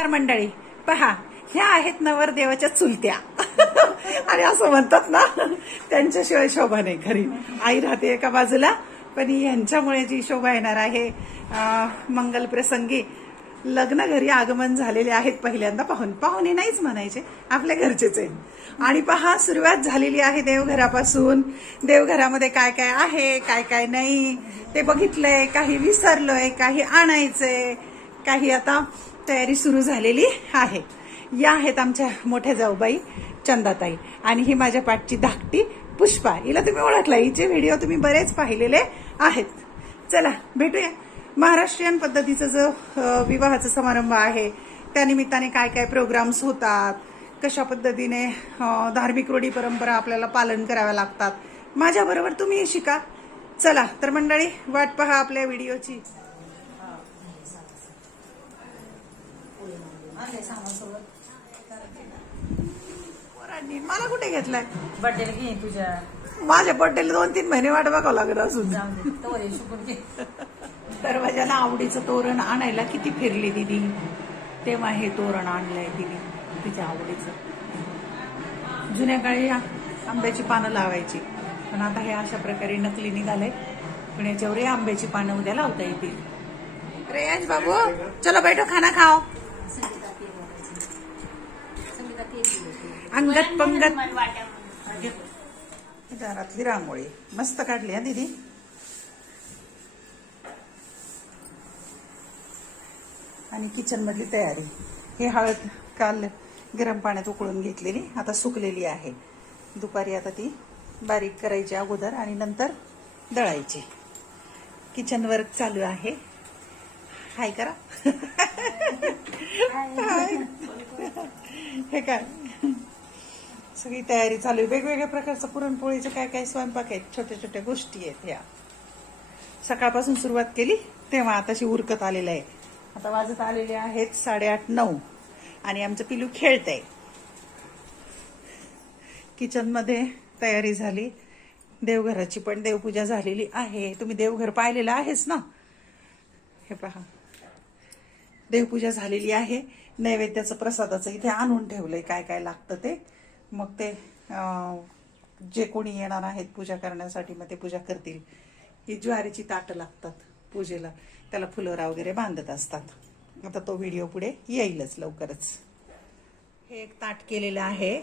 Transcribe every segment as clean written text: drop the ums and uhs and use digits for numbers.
तर मंडळी पहा, ह्या आहेत नवरदेवाच्या चुलत्या आणि असं म्हणतात ना, त्यांच्याशिवाय शोभा नाही खरी. आई राहते एका बाजूला, पण यांच्यामुळे जी शोभा येणार आहे. मंगल प्रसंगी लग्न घरी आगमन झालेले आहेत. पहिल्यांदा पाहुणे नाहीच म्हणायचे, आपल्या घरचेच आहे. आणि पहा, सुरुवात झालेली आहे देवघरापासून. देवघरामध्ये काय काय आहे, काय काय नाही ते बघितलंय, काही विसरलोय, काही आणायचंय, काही आता तयारी सुरू झालेली आहे. या आहेत आमच्या मोठ्या जाऊबाई चंदाताई, आणि ही माझ्या पाठची धाकटी पुष्पा. हिला तुम्ही ओळखला, हिचे व्हिडिओ तुम्ही बरेच पाहिलेले आहेत. चला भेटूया. महाराष्ट्रीयन पद्धतीचा जो विवाहाचा समारंभ आहे, त्यानिमित्ताने काय काय प्रोग्राम्स होतात, कशा पद्धतीने धार्मिक रूढी परंपरा आपल्याला पालन कराव्या लागतात, माझ्या बरोबर तुम्ही शिका. चला तर मंडळी, वाट पहा आपल्या व्हिडिओची. मला कुठे घेतलाय बर्थडेला घे तुझ्या. माझ्या बर्थडेला 2-3 महिने वाट बघावं लागत असून. दरवाजाला आवडीचं तोरण आणायला किती फिरली दिदी, तेव्हा हे तोरण आणलंय दिदी तिच्या आवडीचं. जुन्या काळी आंब्याची पानं लावायची, पण आता हे अशा प्रकारे नकली निघालंय. पण याच्यावर आंब्याची पानं उद्या लावता येतील. रेयांश बाबू, चलो बैठो, खाना खाओ. अंगत पंगत दारातली रांगोळी मस्त काढली हा दीदी. आणि किचन मधली तयारी. हे हळद काल गरम पाण्यात उकळून घेतलेली, आता सुकलेली आहे. दुपारी आता ती बारीक करायची अगोदर आणि नंतर दळायची. किचन वर्क चालू आहे. हाय करा. हे काय सगळी तयारी चालू आहे. वेगवेगळ्या प्रकारचं पुरणपोळीचं काय काय स्वयंपाक आहेत, छोट्या छोट्या गोष्टी आहेत. ह्या सकाळपासून सुरुवात केली तेव्हा आताशी उरकत आलेलं आहे. आता वाजत आलेले आहेत 8:30-9 आणि आमचं पिलू खेळतंय. किचन मध्ये तयारी झाली. देवघराची पण देवपूजा झालेली आहे. तुम्ही देवघर पाहिलेलं आहेच ना. हे पहा, देवपूजा झालेली आहे. नैवेद्याचं प्रसादाचं इथे आणून ठेवलंय, काय काय लागतं ते. मग ते जे कोणी येणार आहेत पूजा करण्यासाठी, मग ते पूजा करतील. ही ज्वारीची ताटं लागतात पूजेला, त्याला फुलोरा वगैरे बांधत असतात. आता तो व्हिडिओ पुढे येईलच लवकरच. हे एक ताट केलेलं आहे.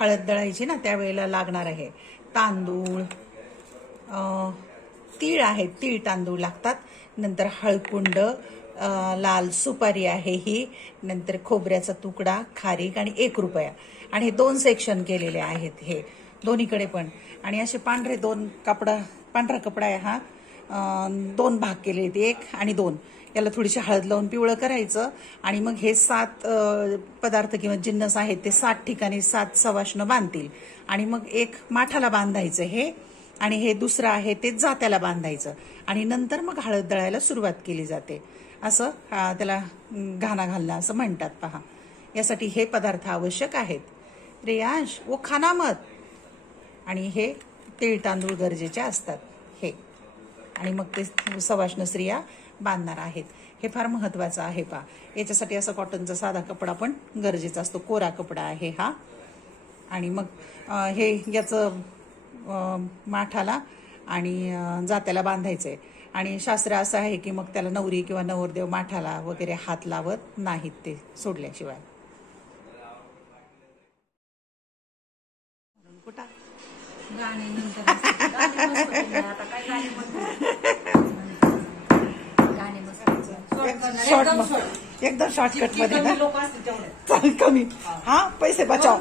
हळद दळायची ना, त्यावेळेला लागणार आहे. तांदूळ, तीळ आहेत, तीळ तांदूळ लागतात. नंतर हळकुंड, लाल सुपारी आहे ही, नंतर खोबऱ्याचा तुकडा, खारीक आणि 1 रुपया. आणि हे 2 सेक्शन केलेले आहेत, हे दोन्हीकडे पण. आणि असे पांढरा कपडा आहे हा. 2 भाग केले आहेत, 1 आणि 2. याला थोडीशी हळद लावून पिवळं करायचं. आणि मग हे 7 पदार्थ किंवा जिन्नस आहेत ते 7 ठिकाणी 7 सवाष्ण बांधतील. आणि मग एक माठाला बांधायचं हे, आणि हे दुसरं आहे ते जात्याला बांधायचं. आणि नंतर मग हळद दळायला सुरुवात केली जाते. असं त्याला घाणा घालणं असं म्हणतात. पहा, यासाठी हे पदार्थ आवश्यक आहेत. रेयांश वो खाना मत. आणि हे तीळ तांदूळ गरजेचे असतात हे. आणि मग ते सवाष्ण स्त्रिया बांधणार आहेत. हे फार महत्वाचं आहे. पहा, याच्यासाठी असं कॉटनचा साधा कपडा पण गरजेचा असतो. कोरा कपडा आहे हा. आणि मग हे याचं माठाला आणि जात्याला बांधायचंय. आणि शास्त्र असं आहे की मग त्याला नवरी किंवा नवरदेव माठाला वगैरे हात लावत नाहीत ते सोडल्याशिवाय. कुठं गाणी एकदम शॉर्टकट मध्ये कमी. हा, पैसे बचाव.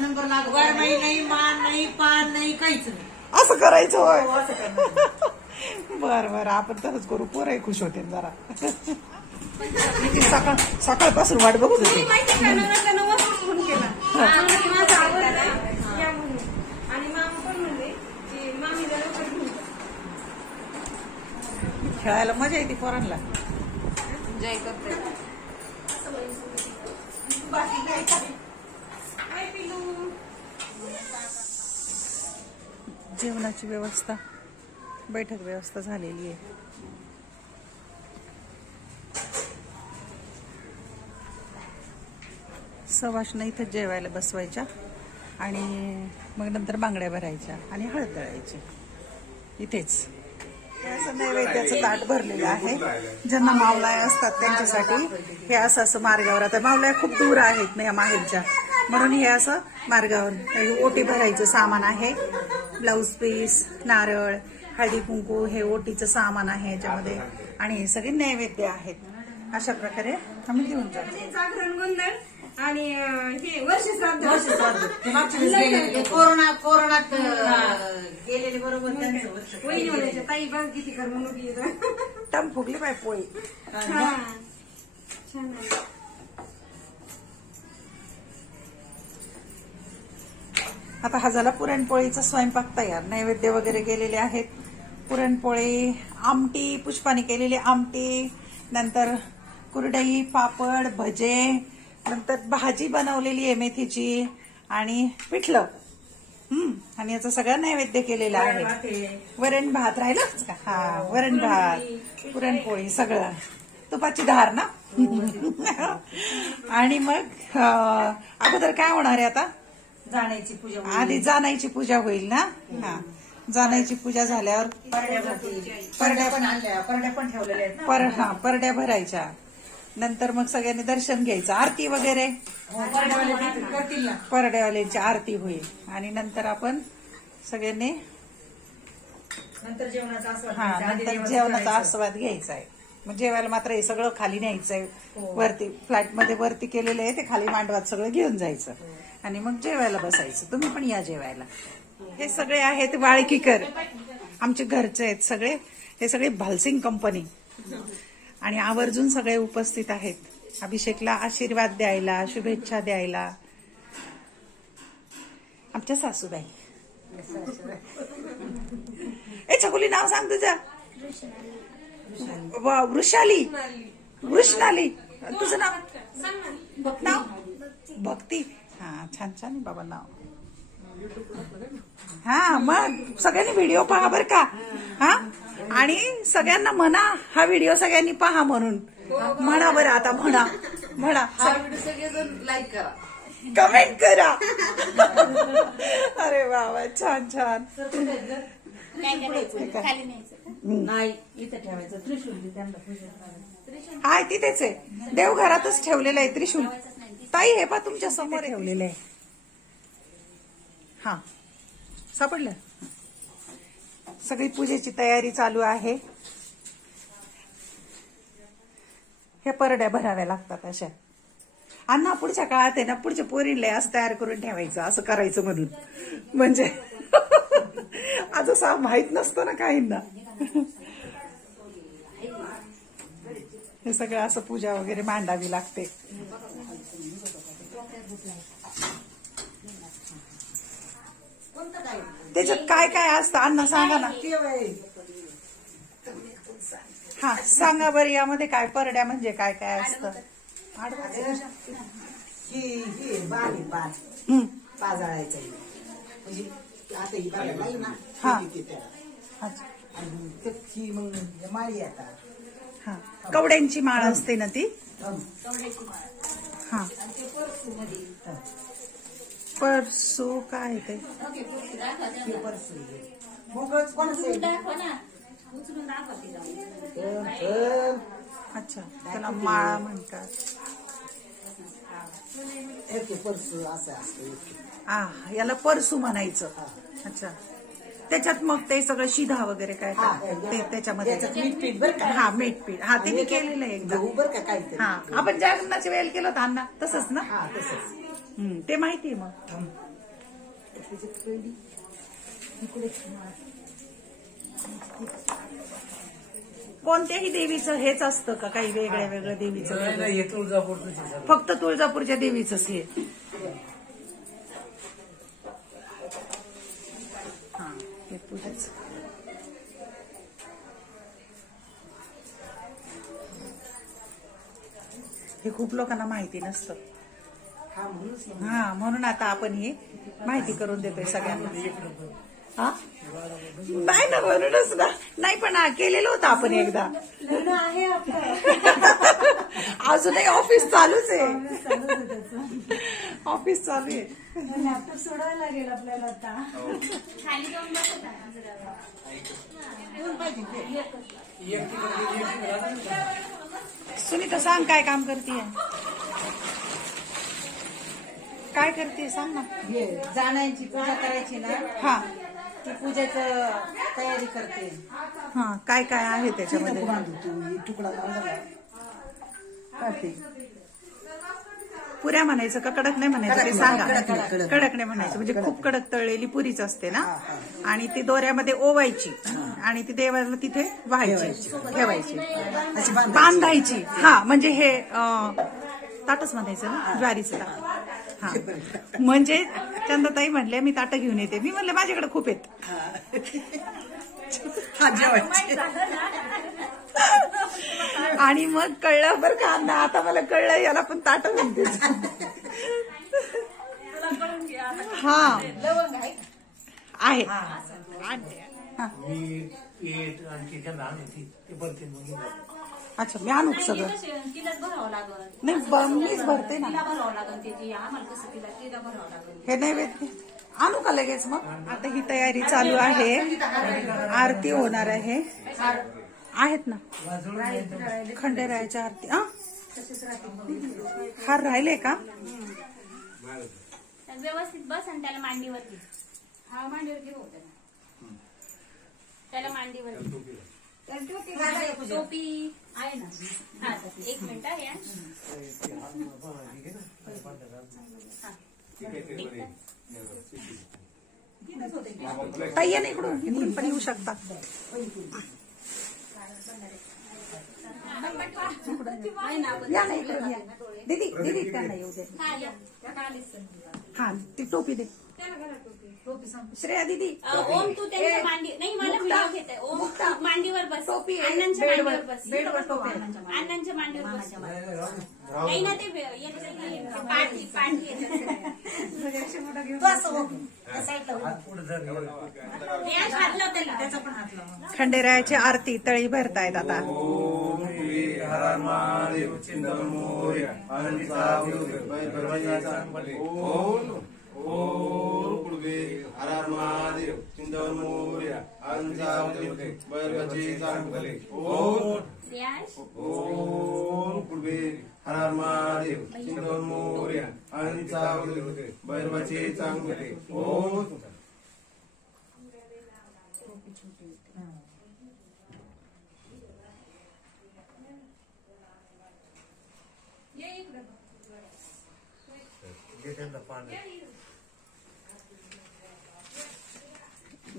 नंबर नाही, मान नाही, पान नाही, काहीच नाही. असं करायचं होय. बर आपण तसंच करू. पोरही खुश होते जरा. सकाळपासून वाट बघत होते. खेळायला मजा येते पोरांना. जेवणाची व्यवस्था, बैठक व्यवस्था झालेली आहे. सवाष्ण इथं जेवायला बसवायच्या आणि मग नंतर बांगड्या भरायच्या आणि हळद दळायची इथेच. असं नैवेद्याचं ताट भरलेलं आहे. ज्यांना मावलाय असतात त्यांच्यासाठी हे असं मार्गावर. आता मावलाय खूप दूर आहेत ना या माहेरच्या, म्हणून हे असं मार्गावर ओटी भरायचं सामान आहे. ब्लाऊज पीस, नारळ, हळदी कुंकू हे ओटीचं सामान आहे याच्यामध्ये आणि हे सगळे नैवेद्य आहेत. अशा प्रकारे आम्ही घेऊन जातो. जागरण गोंधळ आणि हे वर्ष श्राद्ध कोरोनात गेलेले बरोबर त्यांचं वर्ष. वहिनी म्हणायच्या ताई बघ किती कर म्हणून टम फुगली पाय पोळी. छान आहे. आता हा झाला पुरणपोळीचा स्वयंपाक तयार. नैवेद्य वगैरे गेलेले आहेत. पुरणपोळी, आमटी, पुष्पाने केलेली आमटी, नंतर कुरडई, पापड, भजे, नंतर भाजी बनवलेली आहे मेथीची आणि पिठलं. आणि याचा सगळं नैवेद्य केलेला आहे. वरण भात राहिलाच का? हा, वरण भात, पुरणपोळी सगळं. तुपाची धार ना. आणि मग अगोदर काय होणार आहे आता? जाण्याची पूजा. आधी जाण्याची पूजा होईल ना. हा, जाण्याची पूजा झाल्यावर परड्या पण आणल्या, परड्या पण ठेवलेल्या आहेत ना. परड्या भरायच्या. नंतर मग सगळ्यांनी दर्शन घ्यायचं, आरती वगैरे. करतील ना. परड्यावाल्यांची आरती होईल आणि नंतर आपण सगळ्यांनी नंतर जेवणाचा आस्वाद हा घ्यायचा. आधी नंतर जेवण जेवणाचा करायचं. आस्वाद घ्यायचा आहे. मग जेवायला मात्र हे सगळं खाली न्यायचंय. वरती फ्लॅटमध्ये वरती केलेलं आहे ते खाली मांडवात सगळं घेऊन जायचं आणि मग जेवायला बसायचं. तुम्ही पण या जेवायला. हे सगळे आहेत वाळकीकर, आमचे घरचे आहेत सगळे. हे सगळे भालसिंग कंपनी आणि आवर्जून सगळे उपस्थित आहेत अभिषेकला आशीर्वाद द्यायला, शुभेच्छा द्यायला. आमच्या सासूबाई. ए छकुली, नाव सांग तुझं. वृषाली. वृषणाली. तुझं नाव? भक्ती. हा, छान छान आहे बाबा नाव. हा, मग सगळ्यांनी व्हिडिओ पहा बर का. हा, आणि सगळ्यांना म्हणा हा व्हिडिओ सगळ्यांनी पहा म्हणून. म्हणा बरं आता, म्हणा सगळेजण लाईक करा, कमेंट करा. अरे वा, छान छान. नाही इथं ठेवायचं त्रिशूल. त्यांना पूजा हाय तिथेच आहे, देवघरातच ठेवलेलं आहे त्रिशूल. ताई हे पा तुमच्या समोर ठेवलेलं आहे. हा, सापडलं. सगळी पूजेची तयारी चालू आहे. ह्या परड्या भराव्या लागतात अशा. अण्णा पुढच्या काळात आहे ना, पुढच्या पोरींला असं तयार करून ठेवायचं, असं करायचं म्हणून. म्हणजे आज असं माहित नसतं ना काहींना. हे सगळं असं पूजा वगैरे मांडावी लागते. त्याच्यात काय काय असतं अण्णा सांगा ना. हा, सांगा बरं यामध्ये काय परड्या म्हणजे काय काय असतं. ही बार पाजाळायचं म्हणजे आता ही बार नाही ना. हा. अच्छा. आणि ही मग माळी आता. हा, कवड्यांची माळ असते ना ती. हा, परसू काय ते. अच्छा, त्याला माळा म्हणतात. परसू असं असतं. हा, याला परसू म्हणायचं. अच्छा, त्याच्यात मग ते सगळं शिधा वगैरे काय ते त्याच्यामध्ये. मीठ पीठ बरं का. हा, मीठ पीठ. हा, ते मी केलेलं आहे एकदा. बरं का काहीतरी. हा, आपण जागरणाच्या वेळेला केलं होतं अण्णा तसंच ना. हा, तसंच. ते माहितीये मग. कोणत्याही देवीचं हेच असतं का? काही वेगळ्या वेगळ्या देवीचं? फक्त तुळजापूरच्या देवीचंच हे. हा, हे पूजाच. हे खूप लोकांना माहिती नसतं. हा, म्हणून आता आपण हे माहिती करून देतोय सगळ्यांना. हा, नाही ना, म्हणूनच ना. नाही पण केलेलं होतं आपण एकदा. आहे अजूनही ऑफिस चालूच आहे. ऑफिस चालू आहे. लॅपटॉप सोडायला लागेल आपल्याला आता. खाली जाऊन बसत आहे सुनीता सांग काय काम करतीये, काय करते सांग ना. हे जाण्याची पूजा करायची ना, हा ती पूजेचं तयारी करते. हा काय काय आहे त्याच्यामध्ये. तुकडा काढते. पुऱ्या म्हणायचं का कडक नाही म्हणायचं ते सांगा. कडक. कडक नाही म्हणायचं म्हणजे खूप कडक तळलेली पुरीच असते ना, आणि ती दोऱ्यामध्ये ओवायची आणि ती देवाला तिथे व्हायची, ठेवायची, बांधायची. हा म्हणजे हे ताटच म्हणायचं ना, ज्वारीचं ताट. हा म्हणजे चंदाताई म्हणले मी ताटं घेऊन येते. मी म्हणले माझ्याकडे खूप आहेत. आणि मग कळलं बरं का, आता मला कळलं याला पण ताट म्हणते. हा आहे. अच्छा मी आणू सगळं. तिलाच भरावं लागल. नाही मीच भरते ना. तिला भरावं लागल त्याची, आम्हाला कसं तिला भरावं लागल. हे नैवेद्य आणू का लगेच. मग आता ही तयारी चालू आहे, आरती होणार आहे. आहेत ना खंडेरायाच्या आरती. हार राहिले का. व्यवस्थित बस आणि त्याला मांडीवरती. हा मांडीवरती होत त्याला मांडीवरती. टोपी आहे ना. हा एक मिनिट आहे. ताई या ना इकडून पण येऊ शकता. या ना इकडून या. दीदी त्यांना येऊ दे. हा ती टोपी दे. श्रेया दीदी ओम तू त्यांच्या मांडी नाही मला व्हिडिओ घेत आहे. ओम मांडीवर बस. टोपी अण्णांच्या मांडीवर बस. अण्णांच्या मांडीवर बस. नाही ना ते पांढरी खंडेरायाची आरती तळी भरतायत आता.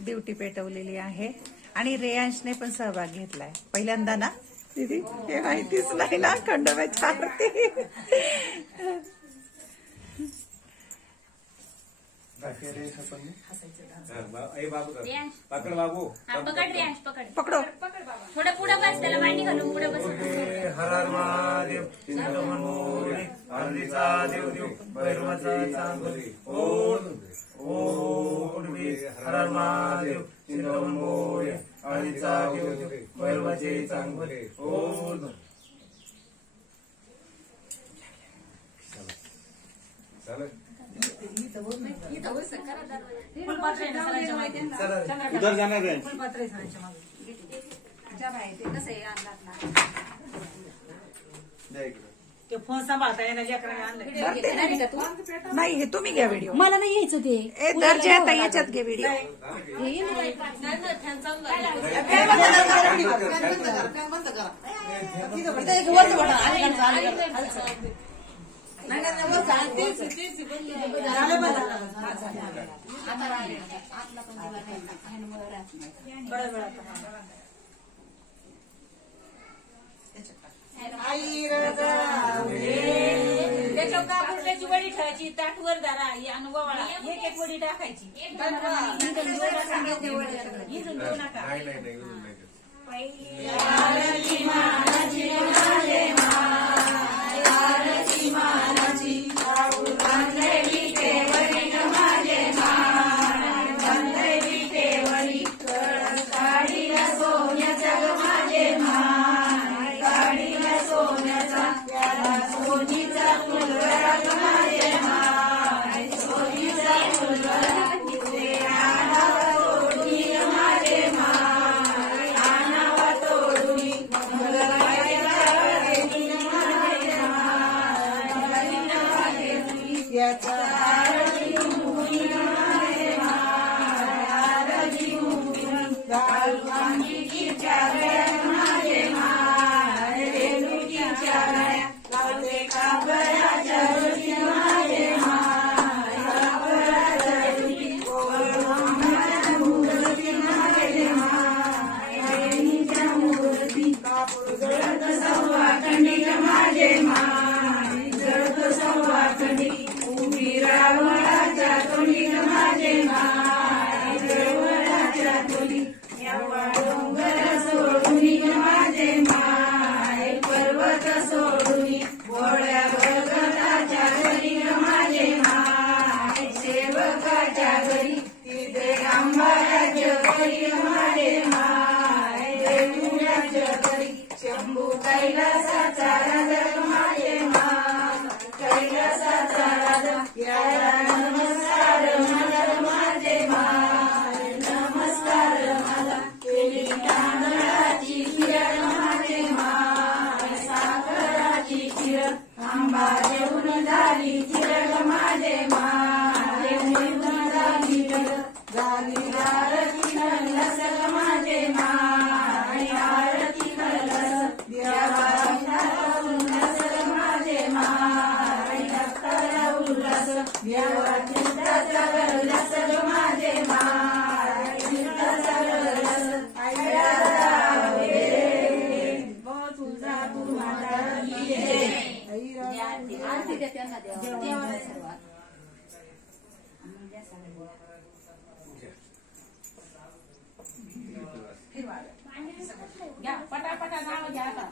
ड्युटी पेटवलेली आहे आणि रेयांशने पण सहभाग घेतलाय पहिल्यांदा ना दीदी. हे माहितीच नाही ना खंडोबाची आरती. पकडो थोडं पुढे बस. त्याला मांडी घालून पुढे बस. हर महादेव हर महादेव चिंतवन मोर्या आळंदीचा देव भैरवाचे चांगले. ओम उधर जाना है. ते फोन सांभाळता येणार लेकराने आणलं. नाही हे तुम्ही घ्या व्हिडिओ. मला नाही यायचं ते. ए दर्जा आता याच्यात घे व्हिडिओ. त्याच्यावर कापूरची वडी ठेवायची. ताटवर दारा अनुभवाला एक वडी टाकायची. इथून देऊ नका. घ्या पटापटा नाव घ्या आता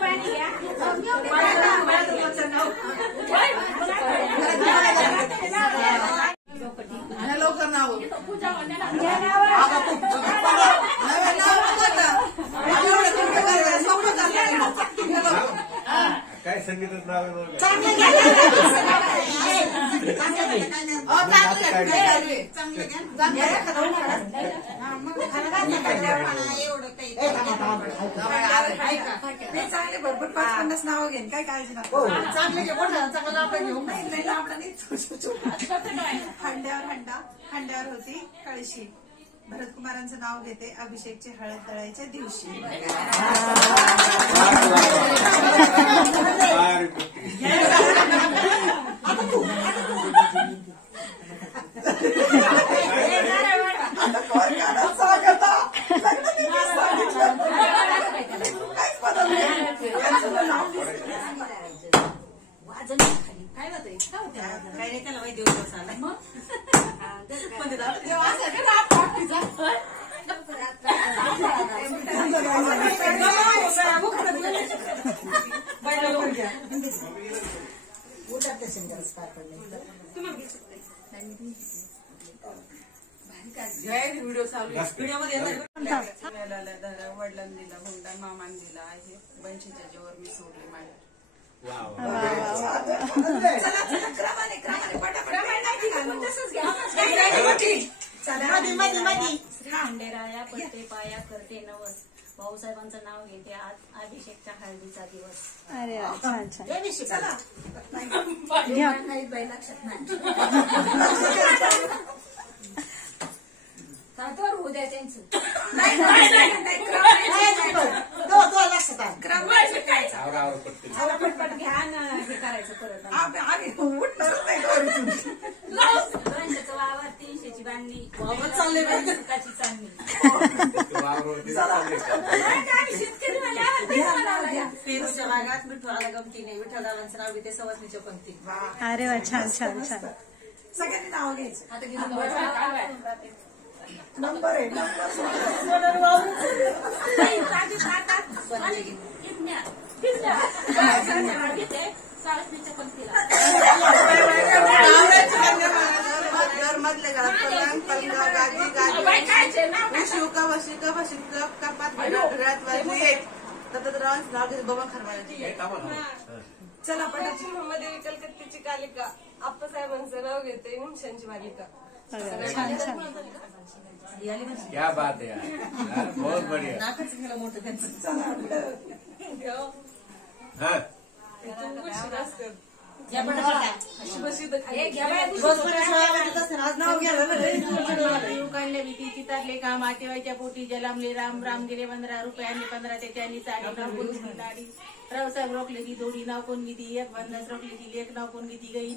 पाणी घ्या लवकर नाव काय संगीतच नाव चांगले भरपूर 50 नाव घेईन काय काळजी नको चांगले चांगलं आपण घेऊन नाही आपलं नाही हंड्यावर हंड्यावर होती कळशी भरत कुमारांचं नाव घेते अभिषेकची हळद दळायच्या दिवशी व्हिडिओ चालू व्हिडिओमध्ये वडिलांनी दिला हुंडा मामाने दिला आहे बनशीच्या जेवर मी सोडले माझ्या खांडेराया पडते पाया करते नवस भाऊसाहेबांचं नाव घेते आज अभिषेकच्या हळदीचा दिवस. अरे वा, छान छान. काही बाई लक्षात नाही होऊ द्या त्यांचं पटपट घ्या ना हे करायचं परत वावर 300ची बांधली सुखाची चांगली पेरूच्या भागात विठ्ठलाला गमतीने विठ्ठलांचं नाव घेते सवासणीच्या पंक्ती. अरे वा, छान छान छान. सगळ्यांनी नाव घ्यायचं आता नंबर आहे मधले घरात पलंग पलंग गादी गादी शिवका वशिका वशिका कपात घरात वाजली बाबा खरवायची चला पटाची मोहम्मद कलकत्त्याची कालिका आप्पासाहेबांचं नाव घेते निमशांची बालिका. छान छान. क्या बात है यार, बहुत बढ़िया. नाकाच गेलं मोठं त्यांचं. हाँ काढले भीती चितारले काम आटेवायच्या पोटी जलामले राम राम गेले 15 रुपयांनी 15 त्याच्यानी साडी नाव कोण घेती दाढी रावसाहेब रोखले ती दोडी नाव कोण घेती एक बंदास रोखले ती लेख नाव कोण घेती गई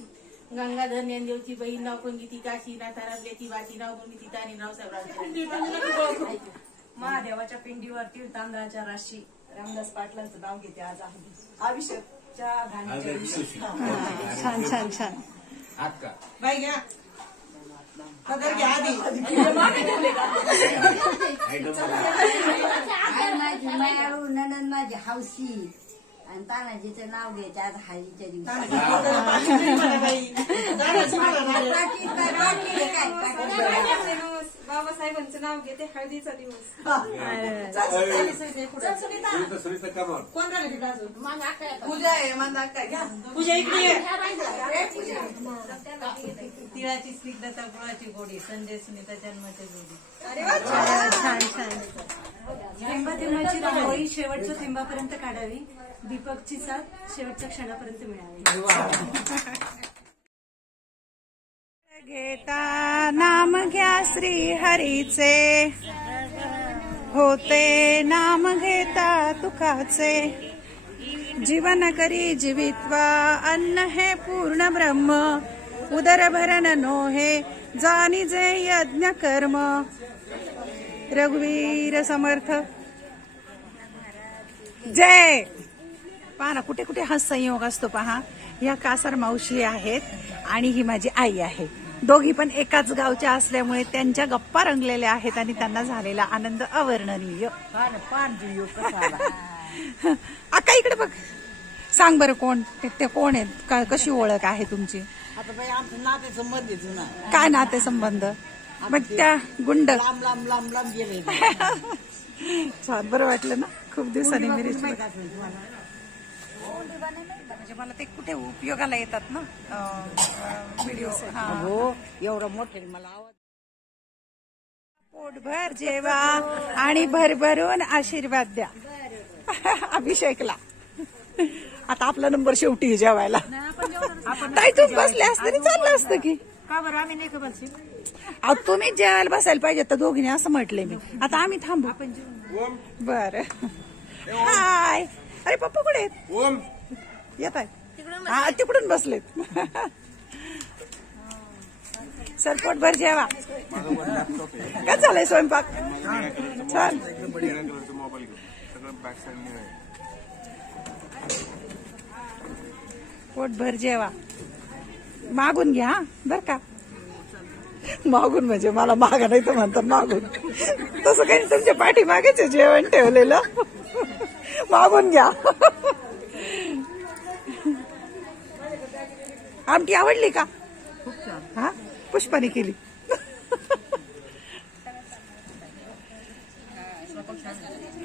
गंगाधर ज्ञानदेवची बहीण नाव कोण घेती काशीनाथ हरपल्याची बाची नाव कोण घेती तानी रावसाहेब महादेवाच्या पिंडीवरती तांदळाच्या राशी रामदास पाटलांचं नाव घेते आज अभिषेकच्या गाण्याच्या दिवशी. छान छान छान. आपका बाई घ्या पदर घ्या आधी. मायाळू ननन माझी हौशी आणि तानाजीचं नाव घ्यायचं आज हळदीच्या दिवशी. बाबासाहेबांचं नाव घेते हळदीचा दिवस. सुनीता कमल कोण झालं तिथं अजून? पूजा आहे माझा काय घ्या. पूजा इकडे ये. तिळाची स्निग्धता गुळाची गोडी संजय सुनीता जन्माची जोडी. छान छान. थेंबाथेंबाची रांगोळी शेवटच्या थेंबापर्यंत काढावी. दीपकची साथ शेवटच्या क्षणापर्यंत मिळावी. घेता नाम घ्या श्री हरीचे होते नाम घेता तुकाचे जीवन करी जीवित्वा अन्न हे पूर्ण ब्रह्म उदर भरण नोहे जाणी जे यज्ञ कर्म. रघुवीर समर्थ जय. पहा ना कुठे कुठे हा संयोग असतो पहा. ह्या कासार मावशी आहेत आणि ही माझी आई आहे. दोघी पण एकाच गावच्या असल्यामुळे त्यांच्या गप्पा रंगलेल्या आहेत आणि त्यांना झालेला आनंद अवर्णनीय. अक्का इकडे बघ. सांग बरं कोण ते कोण आहेत, कशी ओळख आहे तुमची? आता बाई आमचं नाते संबंध आहे जुना. काय नातेसंबंध? मग त्या गुंड लांब लांब लांब लांब गेले. छान बरं वाटलं ना खूप दिवसांनी मिरची. म्हणजे मला ते कुठे उपयोगाला येतात ना व्हिडिओ. हो एवढं मोठे मला आवाज. पोटभर जेवा आणि भरभरून आशीर्वाद द्या अभिषेकला. आता आपला नंबर शेवटी जेवायला. ताई तुम्ही बसले असते तरी चाललं असतं की. का बरं आम्ही नाही का बसू? अहो तुम्ही जेवायला बसायला पाहिजे तर दोघीने असं म्हटलंय मी. आता आम्ही थांबू. बर हाय. अरे पप्पा कुठे आहेत? ओम येत आहे. हा तिकडून बसलेत. सर पोटभर जेवा. काय चाललंय स्वयंपाक? छान. पोटभर जेवा. मागून घ्या बर का. मागून म्हणजे मला मागा नाही तर म्हणतात मागून. तसं काही तुमच्या पाठीमागेच जेवण ठेवलेलं. मागून घ्या. आमटी आवडली का? हा पुष्पाने केली.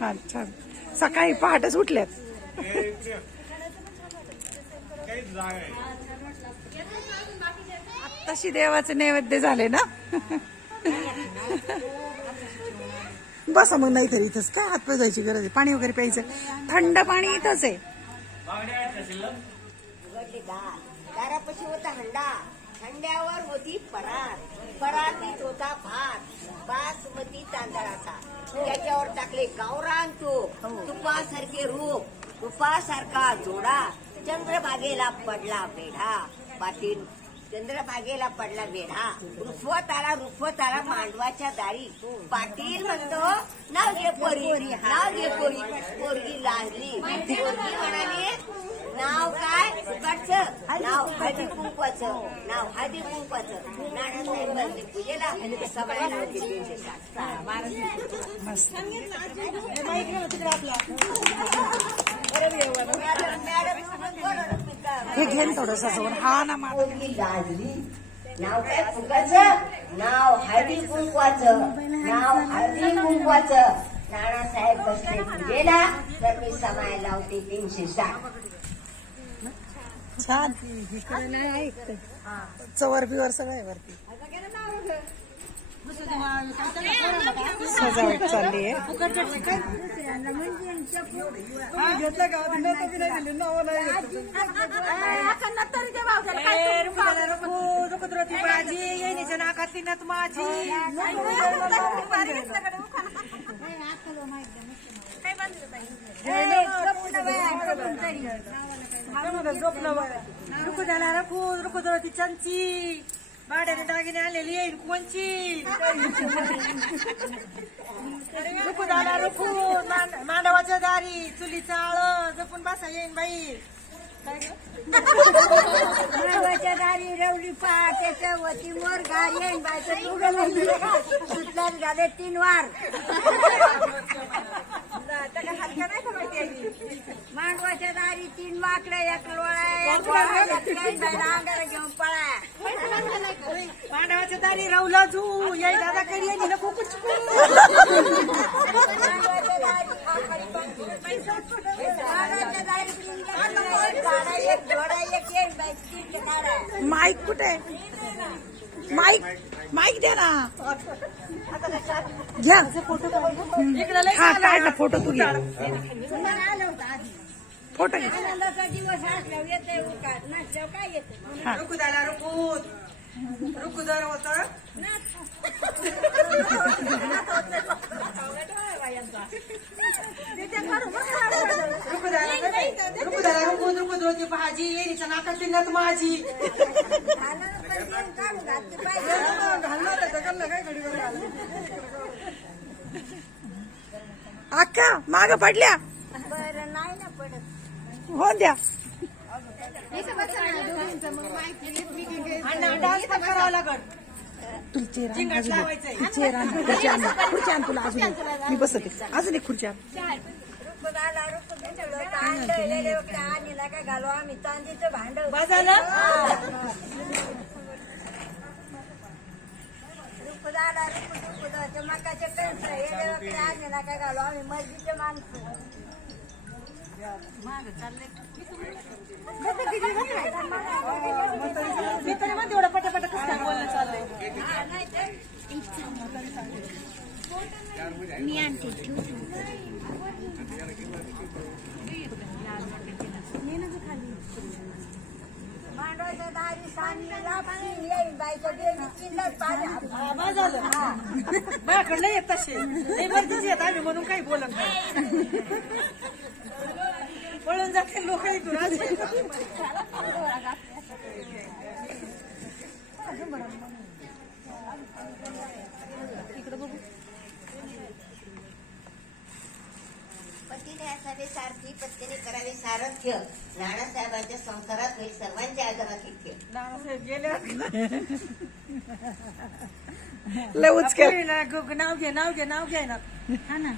हा छान. सकाळी पहाटच उठल्यात. आत्ताशी देवाचे नैवेद्य झाले ना. बसा मग नाही तरी इथंच काय हात पाय धुवायची गरज आहे. पाणी वगैरे प्यायचं थंड पाणी इथंच आहे. दारापाशी होता हंडा हंड्यावर होती परात परातीत होता भात बासमती तांदळाचा त्याच्यावर टाकले गावरान तूप तुपासारखे रूप तुपासारखा जोडा चंद्रभागेला पडला बेढा पाटील चंद्रभागेला पडला बेढा रुसवत आला मांडवाच्या दारी पाटील म्हणतो नाव घे पोरी नाव घे पोरगी लाजली पोरगी म्हणाली नाव काय फुकटचं नाव हळदी कुंकवाचं नाव हळदी कुंकवाचं नानासाहेब पूजेला सगळ्यांना हे घेन थोडस हा ना लाजली नाव काय फुकाचं नाव हळदी कुंकवाचं नाव हळदी कुंकवाचं नानासाहेब बसले पूजेला तर मी समाय लावते 360. छान चवर बिवर सगळं आहे वरती. सजावट चालली आहे. भाजी येण्याच्या नाकातली नत माझी रुकू झाला रुकू ती चंची भाड्याने दागिने आलेली येईल कोणची रुकू झाला रुकू मांडवाच्या दारी चुली चाळ जपून बसा येईन बाई. मानवाच्या दारी रवली पहाटेच्या वती मोर घार येईन बायचं सुटल्यान झाले 3 वार. मांडवाच्या दारी 3 वाकडे 1 लोळा 1 अंगाला घेऊन पळा. मांडवाच्या दारी रवला झू येई दादा करी येईल नको कुछ माईक कुठे? माईक माईक दे ना. घ्या हा काढ ना फोटो. तू घ्या फोटो घे. रुकू झाला रुकू जर होत रुकू भाजी येण्याच्या नाकातली नत माझी अक्का माग पडल्या. बरं नाही ना पडत. हो द्या. डान्स पण करावा लागल. तुला चेहरा खुर्ची आण तुला अजून मी बसते. अजून एक खुर्ची आण. आणि नका घालू आम्ही चांदीचं भांड बाजाला रुपदाला रुपद मकाचे कणस हे आणि नका घालू आम्ही मस्जिदचे माणसं. मी तरी मग तेवढं पटापट कसं बोलणं चाललंय. मी आणते. मांडवाच्या दारी सानी येईन बायच्या देवी चिल्लर पाणी झालं माझ्याकडे येत तसे नाही मर्जीची येत आम्ही म्हणून काही बोलत नाही. पळून जाते लोक इथून पतीने असावे सारथी पत्नीने करावे सारथ्य. नानासाहेबांच्या संसारात होईल सर्वांच्या आदरात इथे. नानासाहेब गेले लय उचके नाव घे ना हा ना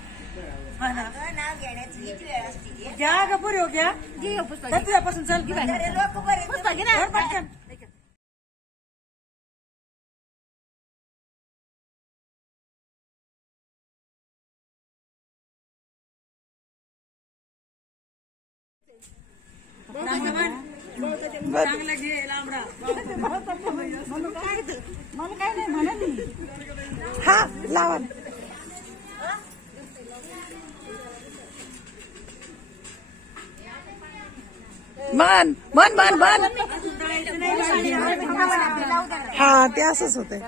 नाव घेण्याची हीच वेळ असते. घ्या ग पुरे घ्या तुझ्यापासून चल लोक बरे चांगला घे लांबडा मला काय नाही म्हणाली. हा लावा. मन मन मन मन. हा ते असंच होतंय.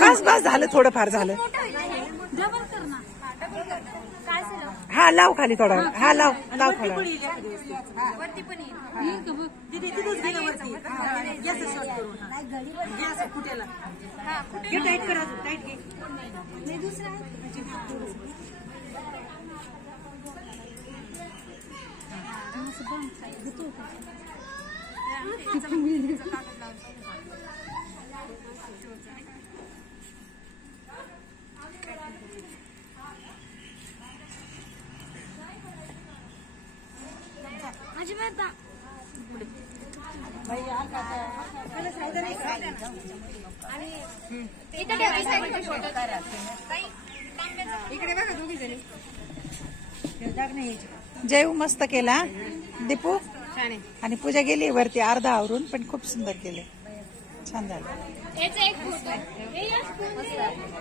बस बस झालं थोडंफार झालं. हा लाव खाली थोडा. हा लाव लाव थोडा. वरती पण दीदी तिथंच गेलं वरती गॅस शॉर्ट करून गॅस कुठेला घे टाईट करा टाईट घे दुसरा अजिबात इकडे बघा दोघी जणी जयू मस्त केला, दीपू आणि पूजा गेली वरती अर्धा आवरून, पण खूप सुंदर केले, छान झालं.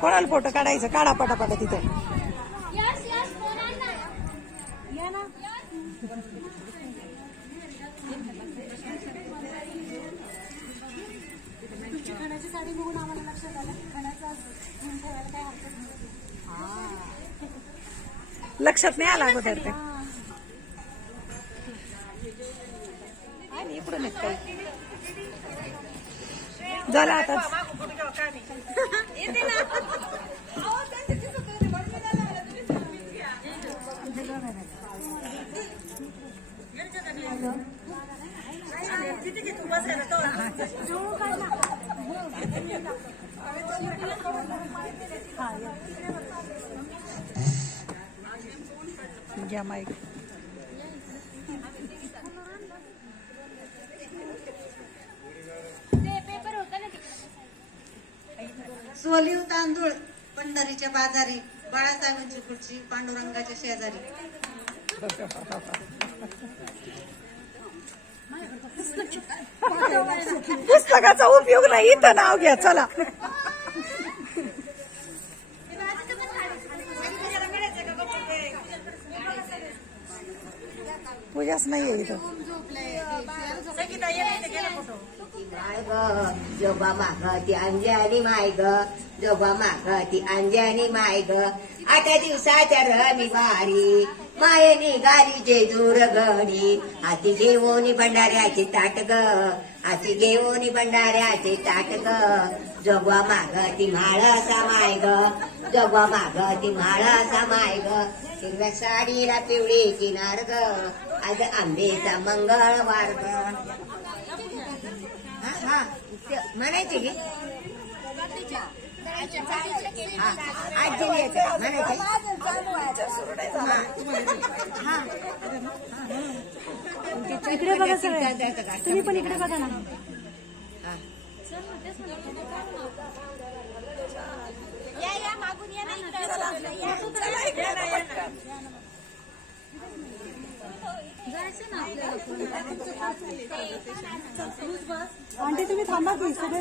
कोणाला फोटो काढायचं, काढा पटापटा तिथं. साडी बघून आम्हाला लक्षात आलं खणाचं ठेवायला काय हरकत नाही. लक्षात नाही आला अगोदर ते. आणि इकडून काही झालं आता. घ्या माईक. सोलीव तांदूळ पंढरीच्या बाजारी, बाळासाहेबांची खुर्ची पांडुरंगाच्या शेजारी. पुस्तकाचा उपयोग नाही, इथं नाव घ्या चला. पूजाच नाहीये इथं. माय ग जोबा माग ती अंजनी माय ग, जोबा माग ती अंजनी माय ग. 8 दिवसाच्या रविवारी माये निघाली जेजूर गडी. हाती घेऊन भंडाऱ्याचे ताट ग, हाती घेऊन भंडाऱ्याचे ताट ग. जोबा माग ती म्हाळसा माय ग, जोबा माग ती म्हाळसा माय ग. हिरव्या साडीला पिवळी किनार ग, आज आंबेचा मंगळवार ग. हा म्हणायचे की आजी म्हणायचे. इकडे बघा सगळे, तुम्ही पण इकडे बघा ना. मागून या ना. आंटी तुम्ही थांबा की सगळे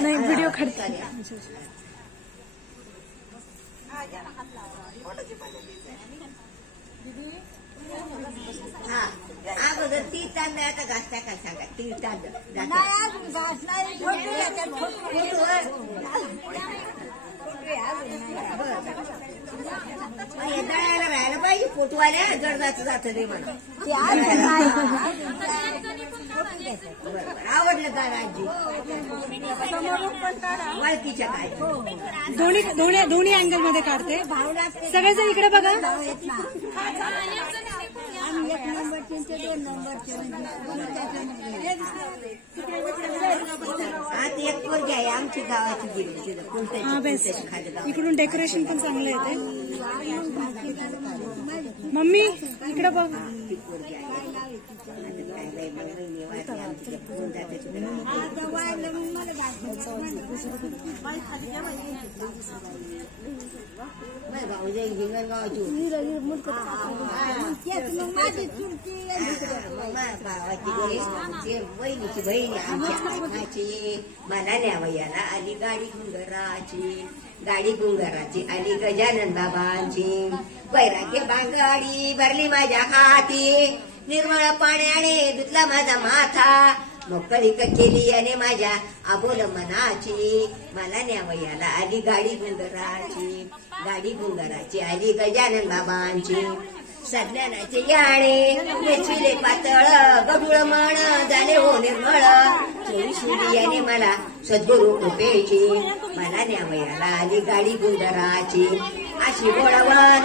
नाही व्हिडिओ काढते. हा अगोदर 3 तांदळाचा घास टाका सांगा. 3 तांदळ दळायला राहायला पाहिजे. पोटवाल्या जडदाचं जातं रे मला. आवडलं का आजी? वळकीच्या काय दोन्ही अँगल मध्ये काढते. सगळेजण इकडे बघा. एक नंबरचे 2 नंबरचे आता एक पोरगी आहे आमची गावाची गेली. इकडून डेकोरेशन पण चांगलं येते. मम्मी इकडे बघ. बहिणीची बहिणी आमच्या मला न्यावयाला आली गाडी गुंगराची. गाडी गुंगराची आली गजानन बाबांची. बैराग्य बांगाडी भरली माझ्या हाती. निर्मळ पाण्याने धुतला माझा माथा. मोकळी केली याने माझ्या आबोल मनाची. मला न्यावयाला आली गाडी गुंगराची. गाडी गुंगराची आली गजानन बाबांची. सज्ञानाचे याणे वेचविले पातळ. गडूळ मन झाले हो निर्मळ. चोळी याने मला सद्गुरु कृपेची. मला न्यावयाला आली गाडी गुंगराची. अशी बोळवण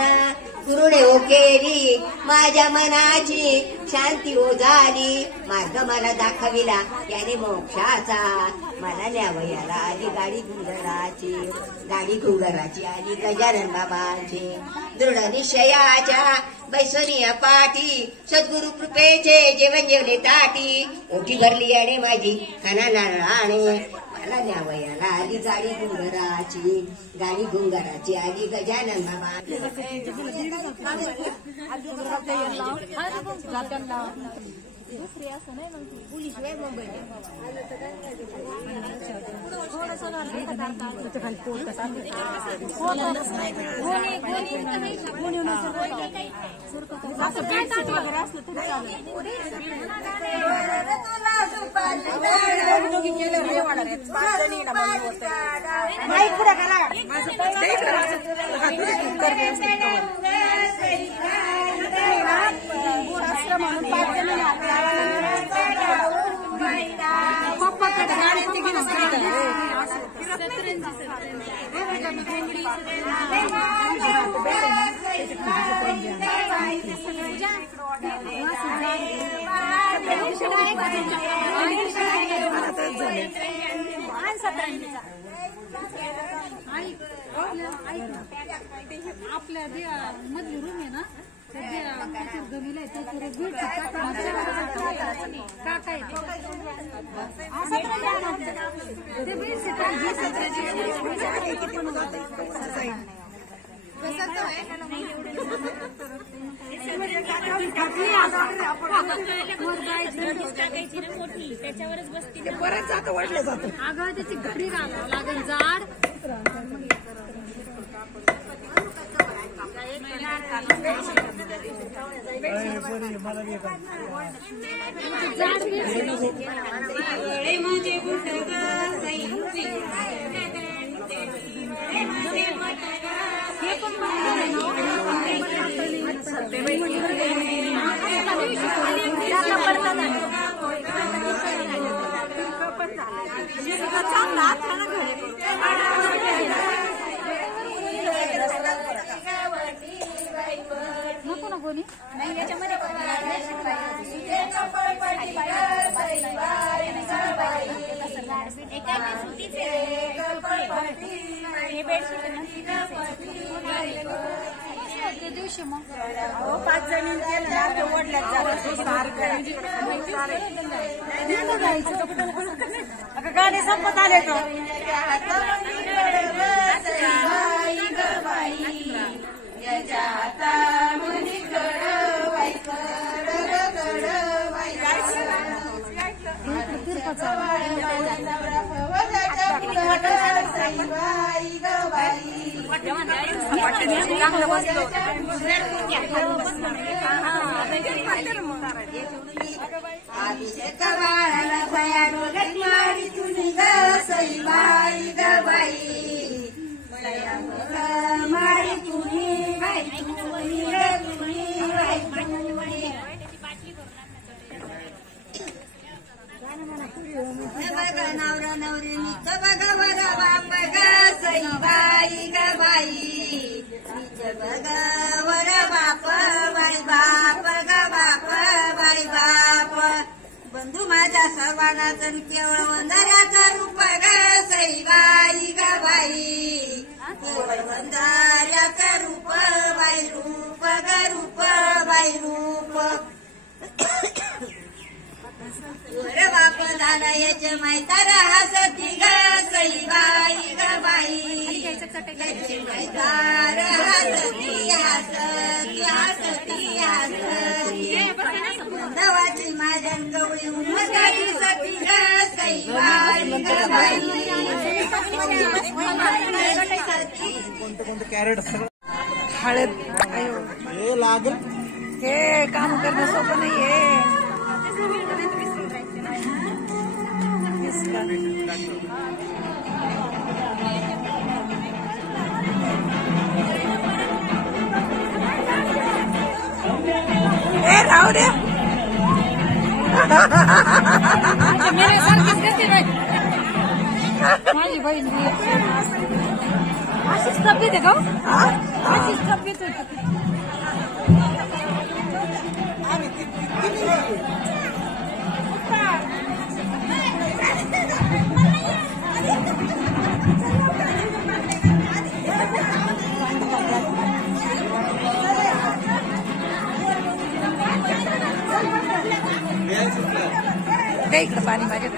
गुरुने हो केली माझ्या मनाची शांती हो झाली मार्ग मला दाखविला याने मोक्षाचा मला न्यावयाला आली गाडी घुंगराची आली गजानन बाबांची दृढ निश्चयाच्या बैसोनिया पाठी सद्गुरु कृपेचे जेवण जेवले ताटी ओठी भरली याने माझी खाना नारळाने मला न्यावयाला आली गाडी घुंगराची आली गजानन बाबा आपल्या मधली रूम आहे ना जमीन आहे त्याच्यावरच बसते बरंच जातं वाटलं जातं अगं त्याची घडी घालावं लागेल जाड नको ना कोणी नाही याच्यामध्ये दिवशी मग 5 जणी गाडी संपत आले नवरा नवरी बघा बघा बाप गा सई बाई ग बाई बघा वर बाप बाई बाप ग बाप बाई बाप बंधू माझ्या सर्वांना केवळ वंदऱ्याचा रूप ग सई बाई ग बाई केवळ वंदऱ्याचा रूप बाई रूप ग रूप बाई रूप वर बाप झाला याचे मायतार हसती ग सई बाई ग बाई याचे मायतार हसती हसती हसती हसती नवाची माझ्या गवळी उमगाई सती ग सई बाई ग बाई कोणते कॅरेट हळद हे लागल हे काम करणं सोपं नाहीये राहू द्या माझी बहीण अशीच तब्येत आहे का अशीच तब्येत होती इकडं पाणी माझ्या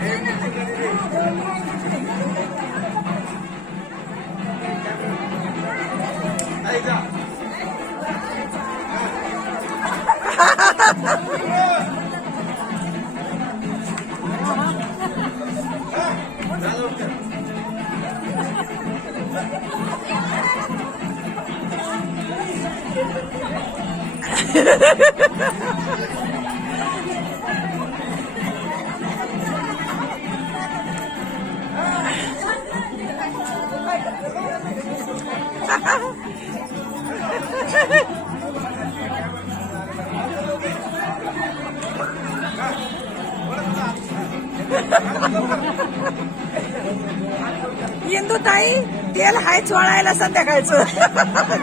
इंदुताई तेल हाय चोळायला संध्याकाळचं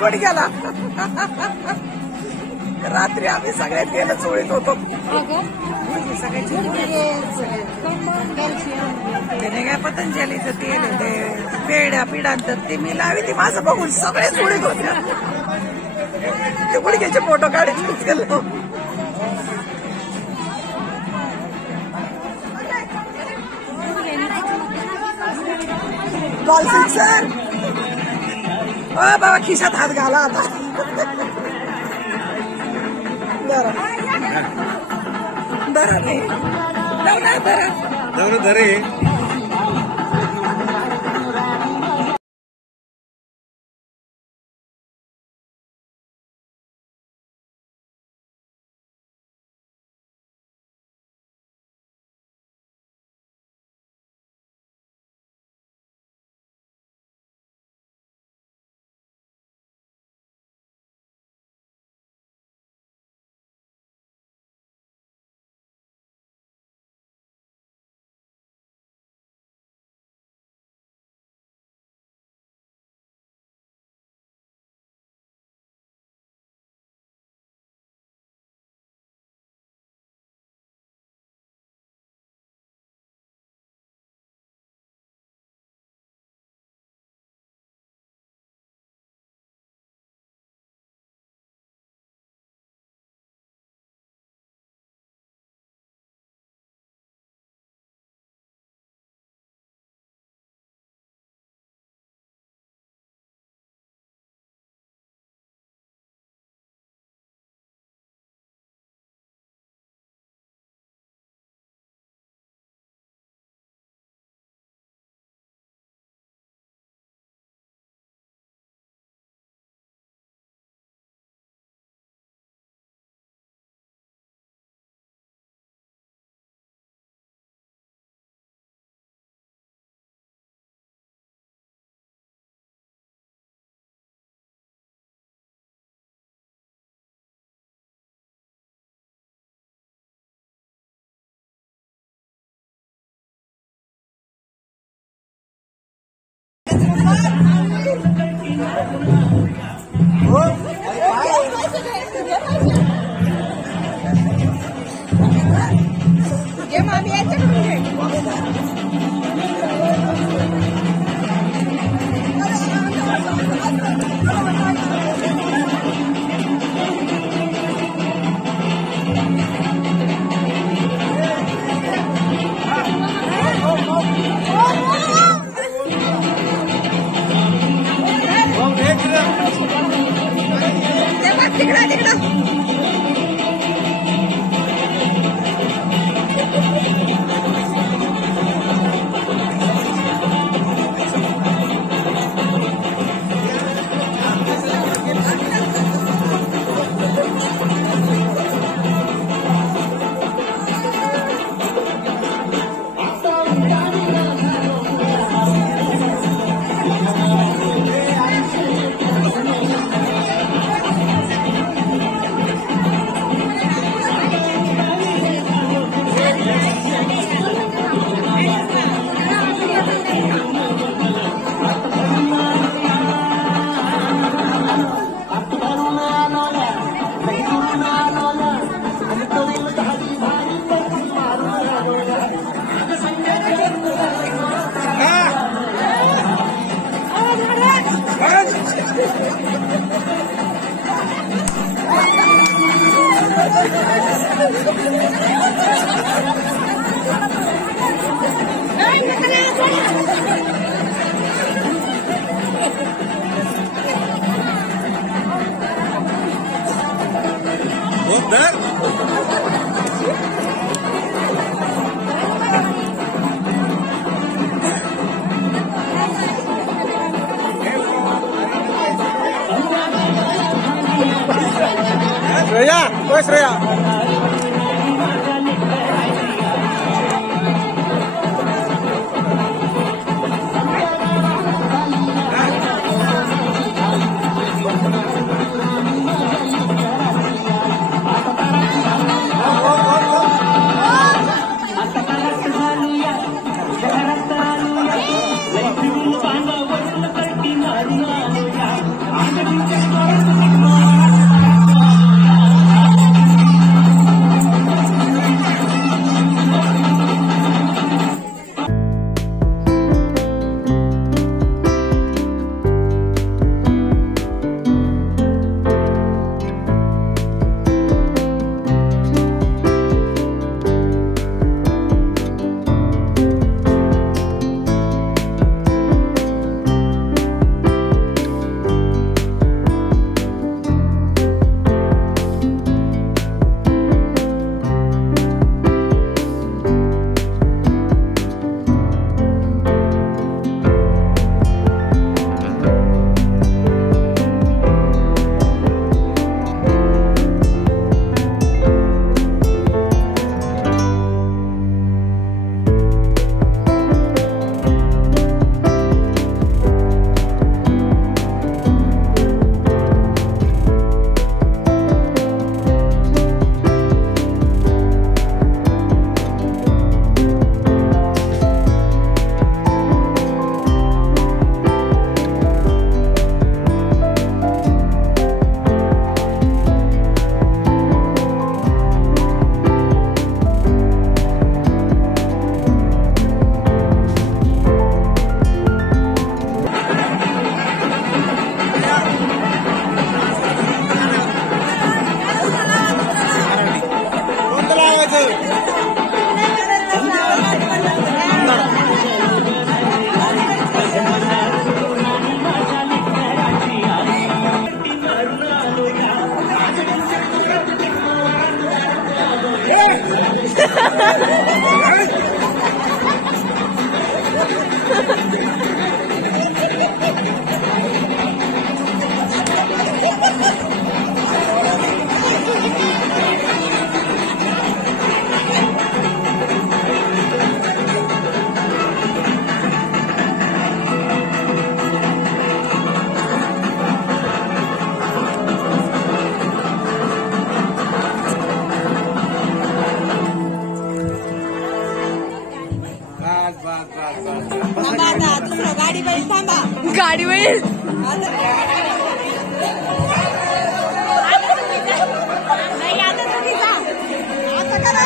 गुडघ्याला. रात्री आम्ही सगळे तेल चोळीत होतो. त्याने काय पतंजलीचं तेल ते पेड्या पिढांतर ते मी लावी ते माझं बघून सगळे चोळीत होते. ते गुडघ्याचे फोटो काढायचे गेलो. डॉल्फिन सर बाबा खिशात हात घाला आता. बरं नाही बरं धरे श्रेया, ओ श्रेया. थांबा आता दुसरं गाडी बैल थांबा गाडी बैल नाही आता तुम्ही जा आता करा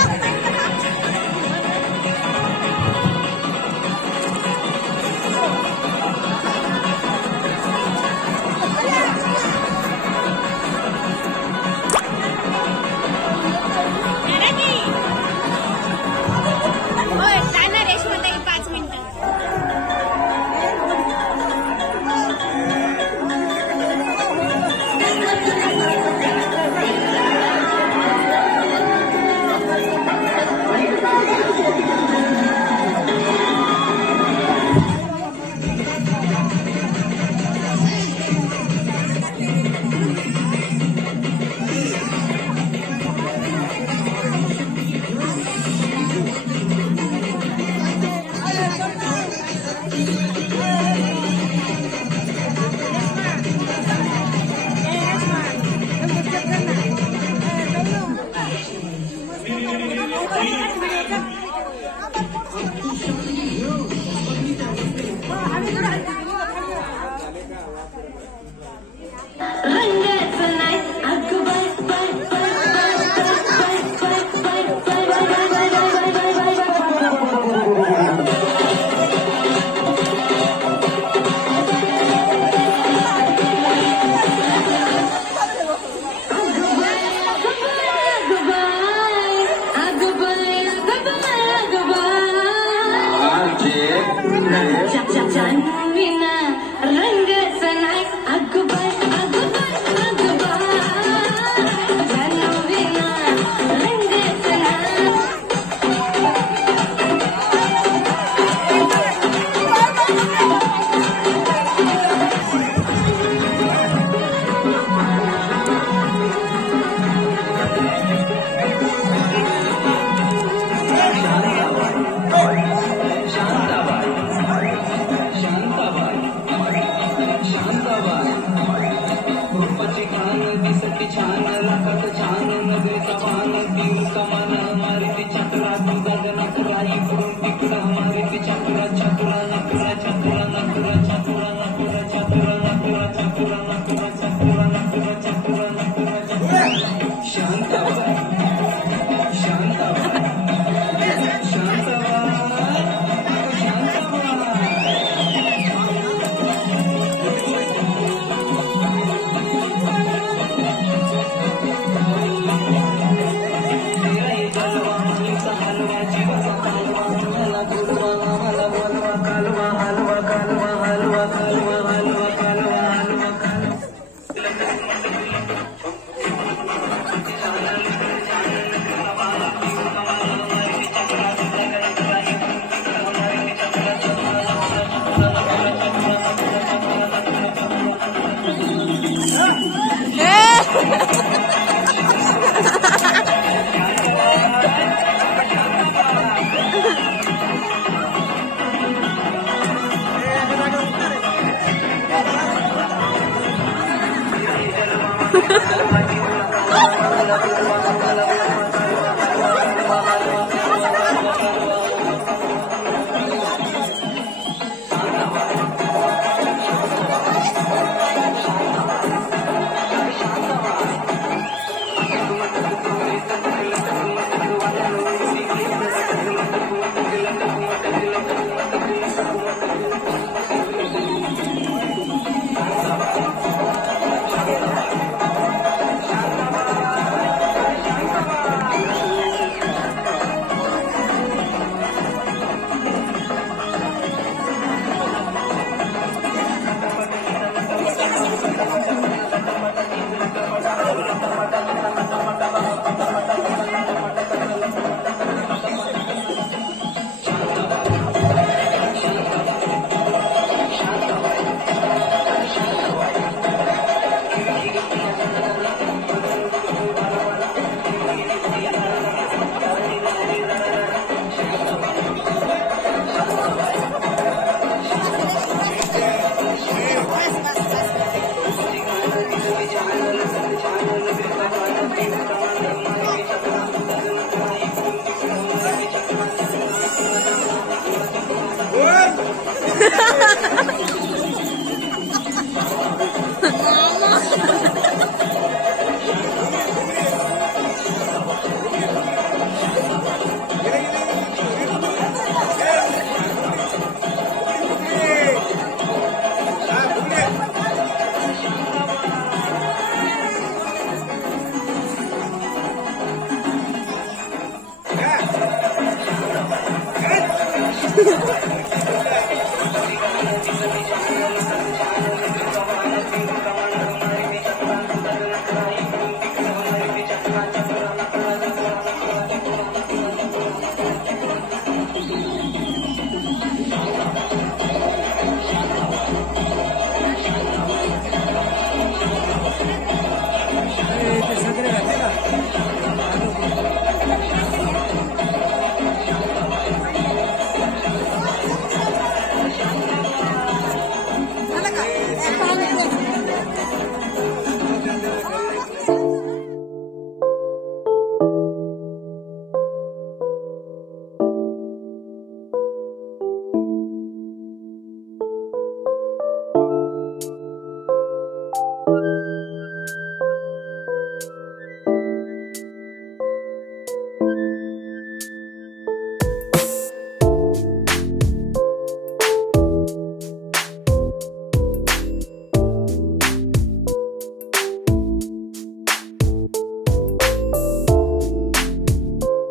मंगलम